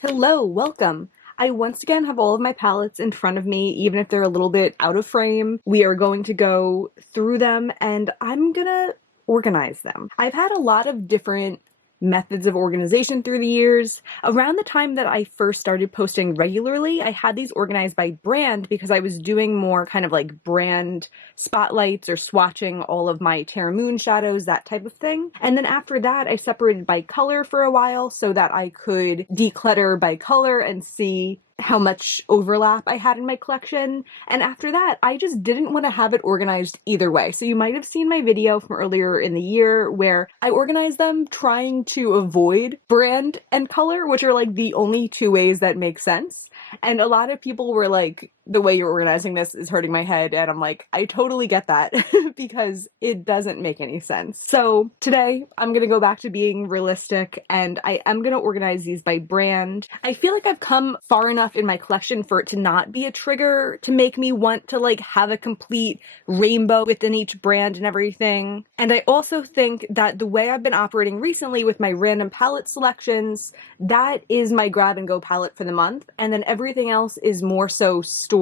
Hello, welcome. I once again have all of my palettes in front of me, even if they're a little bit out of frame. We are going to go through them and I'm gonna organize them. I've had a lot of different methods of organization through the years. Around the time that I first started posting regularly, I had these organized by brand because I was doing more kind of like brand spotlights or swatching all of my Terra Moon shadows, that type of thing. And then after that, I separated by color for a while so that I could declutter by color and see how much overlap I had in my collection. And after that, I just didn't want to have it organized either way. So you might have seen my video from earlier in the year where I organized them trying to avoid brand and color, which are like the only two ways that make sense. And a lot of people were like, the way you're organizing this is hurting my head. And I'm like, I totally get that because it doesn't make any sense. So today I'm going to go back to being realistic and I am going to organize these by brand. I feel like I've come far enough in my collection for it to not be a trigger to make me want to like have a complete rainbow within each brand and everything. And I also think that the way I've been operating recently with my random palette selections, that is my grab and go palette for the month. And then everything else is more so stored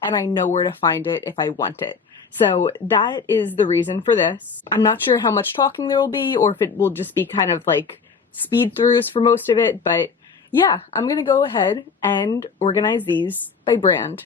and I know where to find it if I want it. So that is the reason for this. I'm not sure how much talking there will be or if it will just be kind of like speed throughs for most of it, but yeah, I'm gonna go ahead and organize these by brand.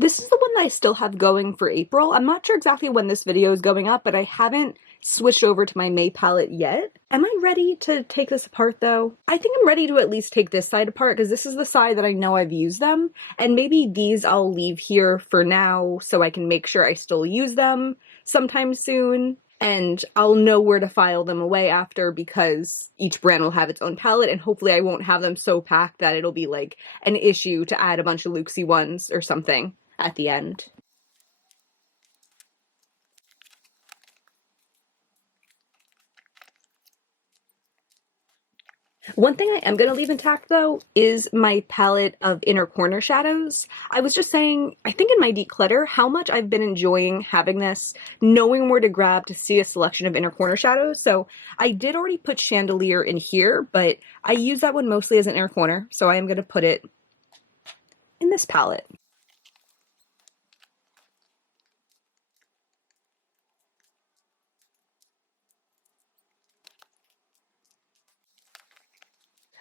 This is the one that I still have going for April. I'm not sure exactly when this video is going up, but I haven't switched over to my May palette yet. Am I ready to take this apart though? I think I'm ready to at least take this side apart because this is the side that I know I've used them. And maybe these I'll leave here for now so I can make sure I still use them sometime soon. And I'll know where to file them away after because each brand will have its own palette and hopefully I won't have them so packed that it'll be like an issue to add a bunch of Luxie ones or something at the end. One thing I am going to leave intact though is my palette of inner corner shadows. I was just saying, I think in my declutter, how much I've been enjoying having this, knowing where to grab to see a selection of inner corner shadows. So I did already put Chandelier in here, but I use that one mostly as an inner corner. So I am going to put it in this palette.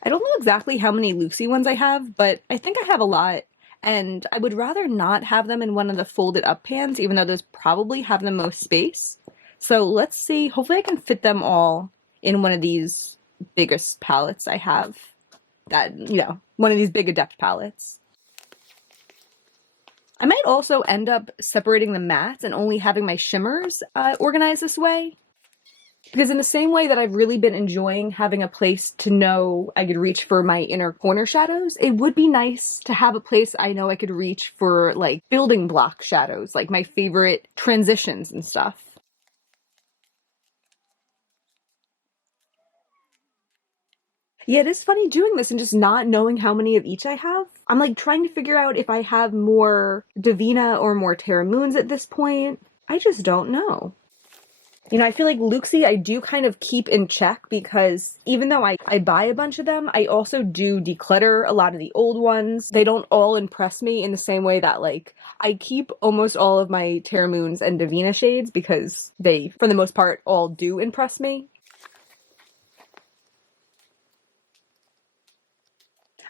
I don't know exactly how many Luxie ones I have, but I think I have a lot. And I would rather not have them in one of the folded up pans, even though those probably have the most space. So let's see. Hopefully I can fit them all in one of these biggest palettes I have. That, you know, one of these big Adept palettes. I might also end up separating the mattes and only having my shimmers organized this way. Because in the same way that I've really been enjoying having a place to know I could reach for my inner corner shadows, it would be nice to have a place I know I could reach for like building block shadows, like my favorite transitions and stuff. Yeah, it is funny doing this and just not knowing how many of each I have. I'm like trying to figure out if I have more Davina or more Terra Moons at this point. I just don't know. You know, I feel like Luxie I do kind of keep in check because even though I buy a bunch of them, I also do declutter a lot of the old ones. They don't all impress me in the same way that, like, I keep almost all of my Terra Moons and Davina shades because they, for the most part, all do impress me.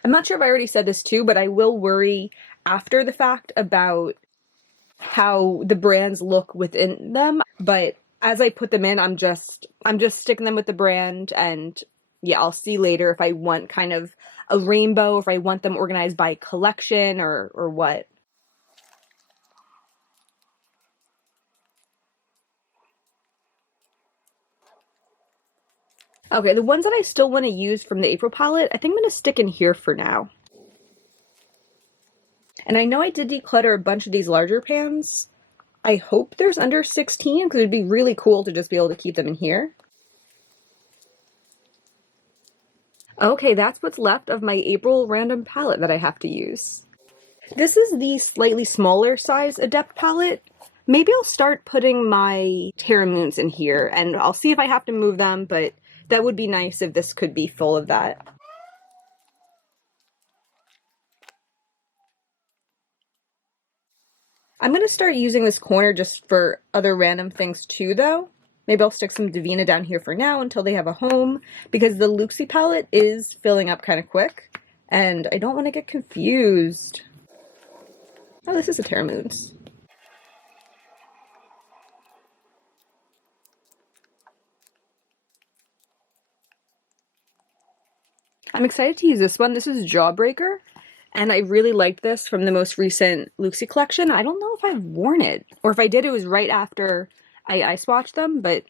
I'm not sure if I already said this too, but I will worry after the fact about how the brands look within them, but as I put them in, I'm just sticking them with the brand and yeah, I'll see later if I want kind of a rainbow, if I want them organized by collection or what. Okay, the ones that I still want to use from the April palette, I think I'm going to stick in here for now. And I know I did declutter a bunch of these larger pans. I hope there's under 16 because it'd be really cool to just be able to keep them in here. Okay, that's what's left of my April random palette that I have to use. This is the slightly smaller size Adept palette. Maybe I'll start putting my Terra Moons in here, and I'll see if I have to move them, but that would be nice if this could be full of that. I'm going to start using this corner just for other random things too, though. Maybe I'll stick some Divina down here for now until they have a home, because the Luxie palette is filling up kind of quick, and I don't want to get confused. Oh, this is a Terra Moons. I'm excited to use this one. This is Jawbreaker, and I really liked this from the most recent Luxie collection. I don't know if I've worn it, or if I did, it was right after I swatched them, but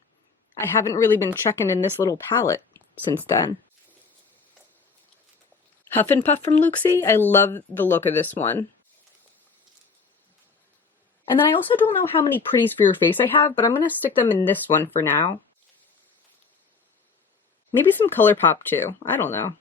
I haven't really been checking in this little palette since then. Huff and Puff from Luxie. I love the look of this one. And then I also don't know how many Pretties for Your Face I have, but I'm going to stick them in this one for now. Maybe some ColourPop too. I don't know.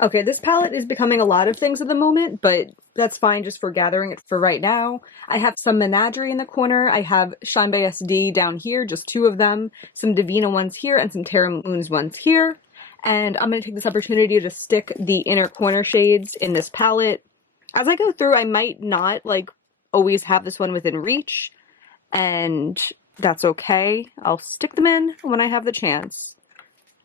Okay, this palette is becoming a lot of things at the moment, but that's fine just for gathering it for right now. I have some Menagerie in the corner. I have Shine by SD down here, just two of them, some Divina ones here, and some Terra Moons ones here. And I'm going to take this opportunity to stick the inner corner shades in this palette. As I go through, I might not, like, always have this one within reach, and that's okay. I'll stick them in when I have the chance.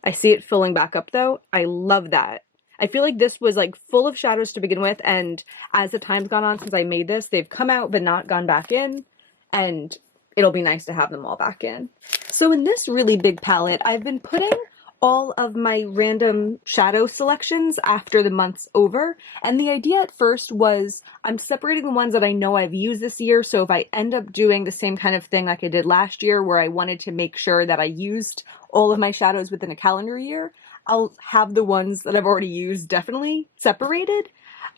I see it filling back up, though. I love that. I feel like this was like full of shadows to begin with, and as the time's gone on since I made this, they've come out but not gone back in, and it'll be nice to have them all back in. So in this really big palette, I've been putting all of my random shadow selections after the month's over, and the idea at first was I'm separating the ones that I know I've used this year, so if I end up doing the same kind of thing like I did last year where I wanted to make sure that I used all of my shadows within a calendar year, I'll have the ones that I've already used definitely separated.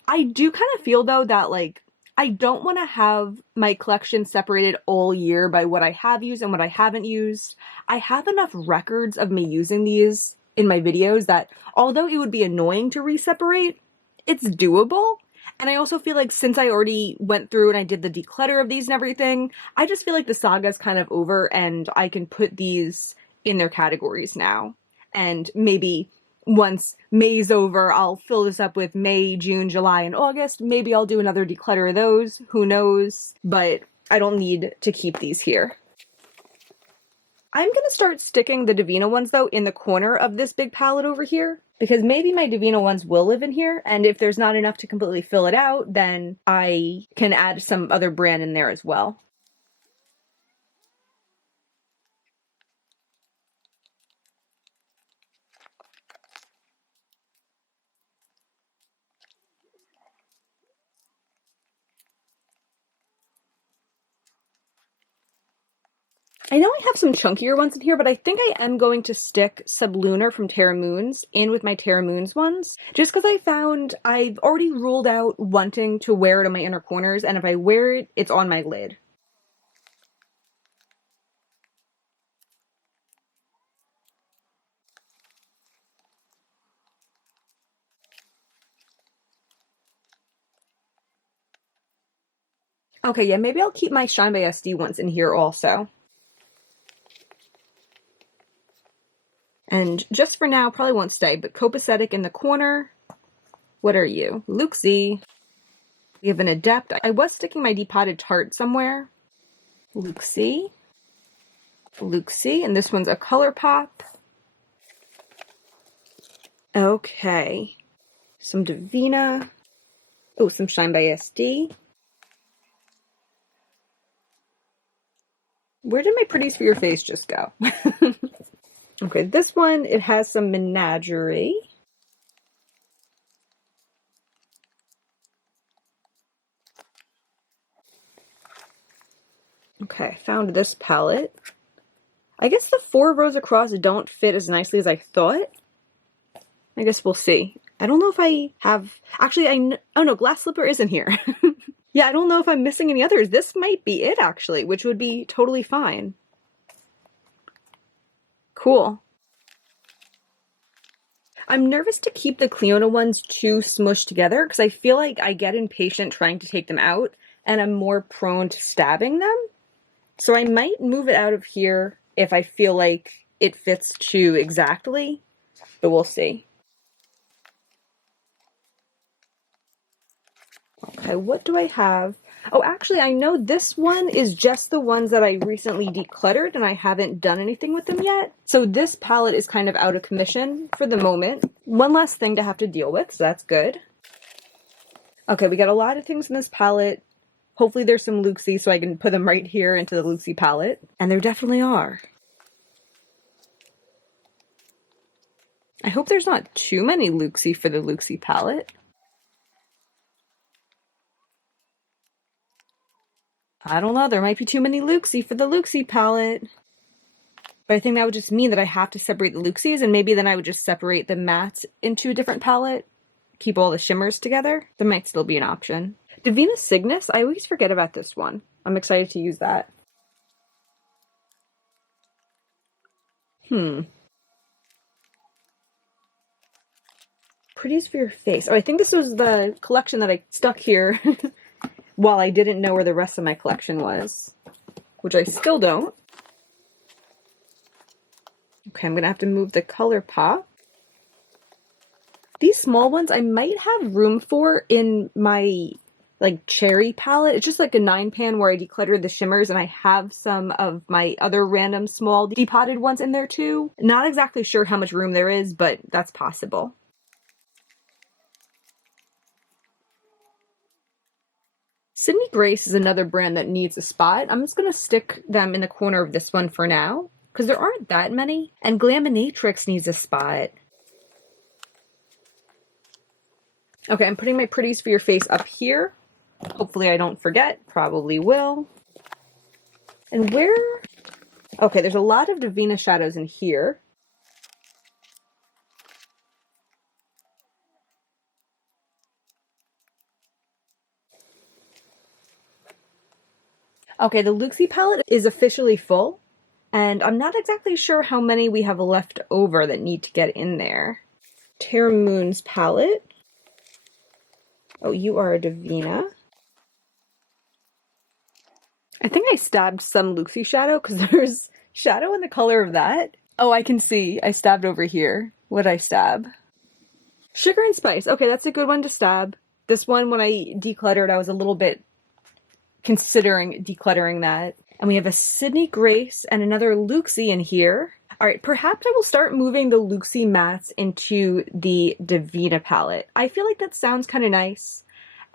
I do kind of feel though that like I don't want to have my collection separated all year by what I have used and what I haven't used. I have enough records of me using these in my videos that although it would be annoying to re-separate, it's doable. And I also feel like since I already went through and I did the declutter of these and everything, I just feel like the saga's kind of over and I can put these in their categories now. And maybe once May's over, I'll fill this up with May, June, July, and August. Maybe I'll do another declutter of those. Who knows? But I don't need to keep these here. I'm going to start sticking the Divina ones, though, in the corner of this big palette over here. Because maybe my Divina ones will live in here. And if there's not enough to completely fill it out, then I can add some other brand in there as well. I know I have some chunkier ones in here, but I think I am going to stick Sublunar from Terra Moons in with my Terra Moons ones, just because I found I've already ruled out wanting to wear it on my inner corners, and if I wear it, it's on my lid. Okay, yeah, maybe I'll keep my Shine by SD ones in here also. And just for now, probably won't stay, but Copacetic in the corner. What are you? Luxie. We have an Adept. I was sticking my Depotted Tart somewhere. Luxie. Luxie, and this one's a ColourPop. Okay. Some Divina. Oh, some Shine by SD. Where did my Pretties for Your Face just go? Okay, this one, it has some Menagerie. Okay, found this palette. I guess the 4 rows across don't fit as nicely as I thought. I guess we'll see. I don't know if I have... Actually, oh no, Glass Slipper isn't here. Yeah, I don't know if I'm missing any others. This might be it, actually, which would be totally fine. Cool. I'm nervous to keep the Cleona ones too smushed together because I feel like I get impatient trying to take them out and I'm more prone to stabbing them. So I might move it out of here if I feel like it fits too exactly, but we'll see. Okay, what do I have? Oh, actually, I know this one is just the ones that I recently decluttered and I haven't done anything with them yet. So this palette is kind of out of commission for the moment. One less thing to have to deal with, so that's good. Okay, we got a lot of things in this palette. Hopefully there's some Luxie so I can put them right here into the Luxie palette. And there definitely are. I hope there's not too many Luxie for the Luxie palette. I don't know, there might be too many Luxie for the Luxie palette. But I think that would just mean that I have to separate the Luxies, and maybe then I would just separate the mattes into a different palette, keep all the shimmers together. There might still be an option. Divina Cygnus, I always forget about this one. I'm excited to use that. Pretties for your face. Oh, I think this was the collection that I stuck here while I didn't know where the rest of my collection was, which I still don't. Okay, I'm gonna have to move the color pop. These small ones I might have room for in my like cherry palette. It's just like a 9-pan where I decluttered the shimmers and I have some of my other random small depotted ones in there too. Not exactly sure how much room there is, but that's possible. Sydney Grace is another brand that needs a spot. I'm just going to stick them in the corner of this one for now, because there aren't that many. And Glaminatrix needs a spot. Okay, I'm putting my pretties for your face up here. Hopefully I don't forget. Probably will. And where? Okay, there's a lot of Divina shadows in here. Okay, the Luxie palette is officially full. And I'm not exactly sure how many we have left over that need to get in there. Terra Moon's palette. Oh, you are a Divina. I think I stabbed some Luxie shadow because there's shadow in the color of that. Oh, I can see. I stabbed over here. What'd I stab? Sugar and Spice. Okay, that's a good one to stab. This one, when I decluttered, I was a little bit considering decluttering that. And we have a Sydney Grace and another Luxie in here. All right, perhaps I will start moving the Luxie mattes into the Divina palette. I feel like that sounds kind of nice.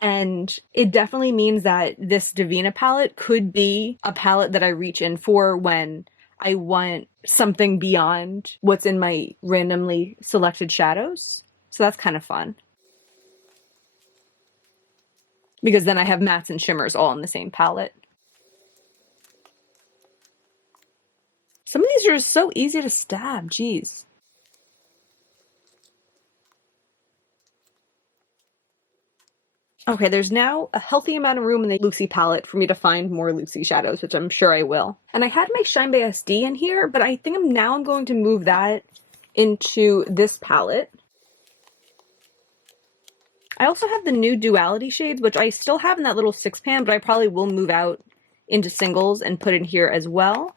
And it definitely means that this Divina palette could be a palette that I reach in for when I want something beyond what's in my randomly selected shadows. So that's kind of fun. Because then I have mattes and shimmers all in the same palette. Some of these are just so easy to stab, jeez. Okay, there's now a healthy amount of room in the Luxie palette for me to find more Luxie shadows, which I'm sure I will. And I had my Shine Bay SD in here, but I think I'm going to move that into this palette. I also have the new Duality shades, which I still have in that little 6-pan, but I probably will move out into singles and put in here as well.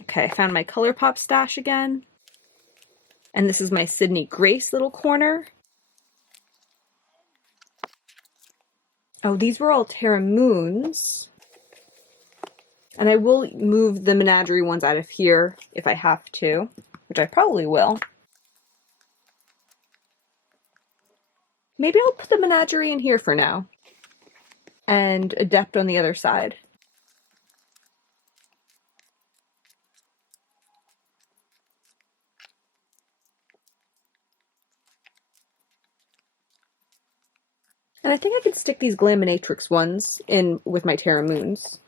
Okay, I found my ColourPop stash again. And this is my Sydney Grace little corner. Oh, these were all Terra Moons. And I will move the Menagerie ones out of here if I have to, which I probably will. Maybe I'll put the Menagerie in here for now. And Adept on the other side. And I think I could stick these Glaminatrix ones in with my Terra Moons.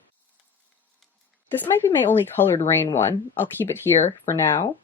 This might be my only colored rain one. I'll keep it here for now.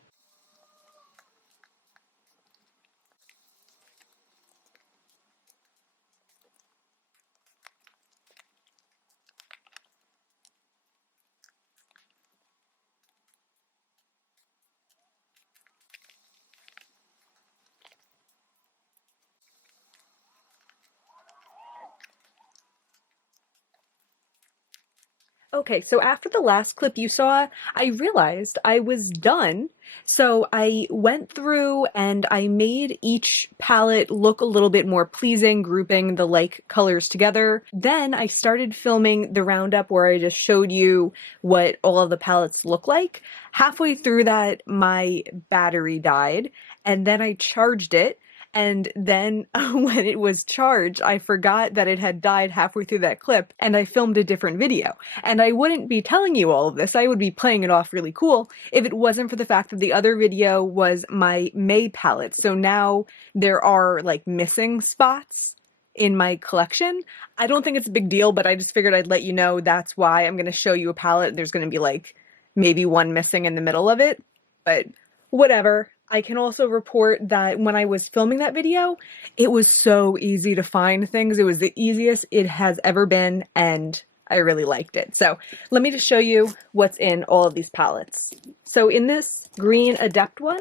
Okay, so after the last clip you saw, I realized I was done. So I went through and I made each palette look a little bit more pleasing, grouping the like colors together. Then I started filming the roundup where I just showed you what all of the palettes look like. Halfway through that, my battery died, and then I charged it. And then when it was charged, I forgot that it had died halfway through that clip, and I filmed a different video. And I wouldn't be telling you all of this, I would be playing it off really cool if it wasn't for the fact that the other video was my May palette. So now there are like missing spots in my collection. I don't think it's a big deal, but I just figured I'd let you know that's why I'm going to show you a palette. There's going to be like maybe one missing in the middle of it, but whatever. I can also report that when I was filming that video, it was so easy to find things. It was the easiest it has ever been, and I really liked it. So let me just show you what's in all of these palettes. So in this green Adept one,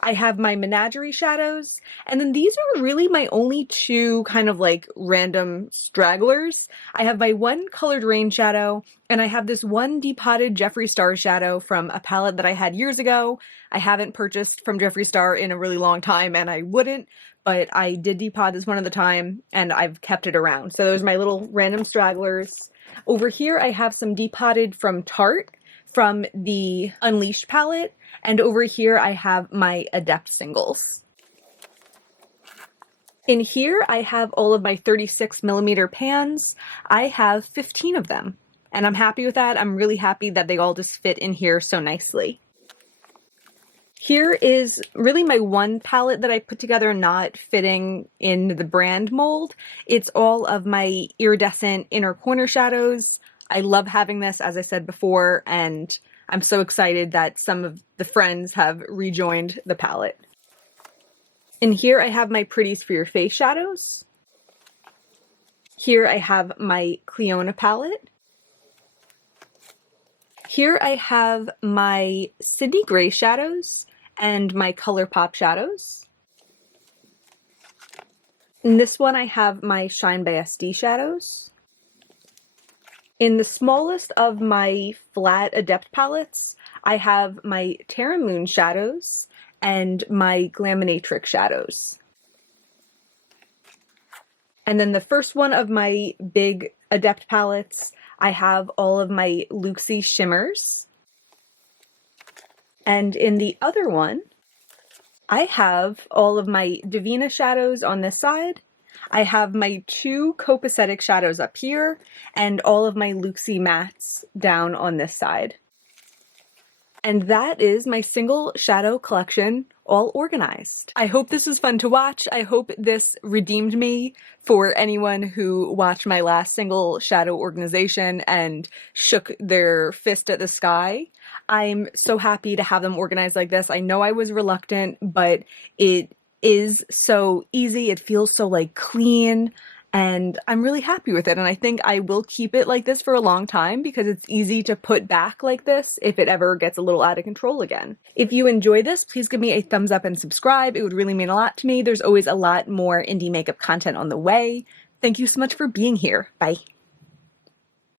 I have my Menagerie shadows, and then these are really my only two kind of like random stragglers. I have my one Colored Rain shadow, and I have this one depotted Jeffree Star shadow from a palette that I had years ago. I haven't purchased from Jeffree Star in a really long time, and I wouldn't, but I did depot this one at the time, and I've kept it around. So those are my little random stragglers. Over here I have some depotted from Tarte from the Unleashed palette, and over here I have my Adept singles. In here I have all of my 36mm pans. I have 15 of them, and I'm happy with that. I'm really happy that they all just fit in here so nicely. Here is really my one palette that I put together not fitting in the brand mold. It's all of my iridescent inner corner shadows. I love having this, as I said before, and I'm so excited that some of the friends have rejoined the palette. In here I have my Pretties for Your Face shadows. Here I have my Cleona palette. Here I have my Sydney Gray shadows and my ColourPop shadows. In this one I have my Shine by SD shadows. In the smallest of my flat Adept palettes, I have my Terra Moon shadows and my Glaminatrix shadows. And then the first one of my big Adept palettes, I have all of my Luxie shimmers. And in the other one, I have all of my Divina shadows on this side. I have my two copacetic shadows up here, and all of my Luxie mattes down on this side. And that is my single shadow collection all organized. I hope this was fun to watch. I hope this redeemed me for anyone who watched my last single shadow organization and shook their fist at the sky. I'm so happy to have them organized like this. I know I was reluctant, but it is so easy. It feels so like clean, and I'm really happy with it. And I think I will keep it like this for a long time because it's easy to put back like this if it ever gets a little out of control again. If you enjoy this, please give me a thumbs up and subscribe. It would really mean a lot to me. There's always a lot more indie makeup content on the way. Thank you so much for being here. Bye.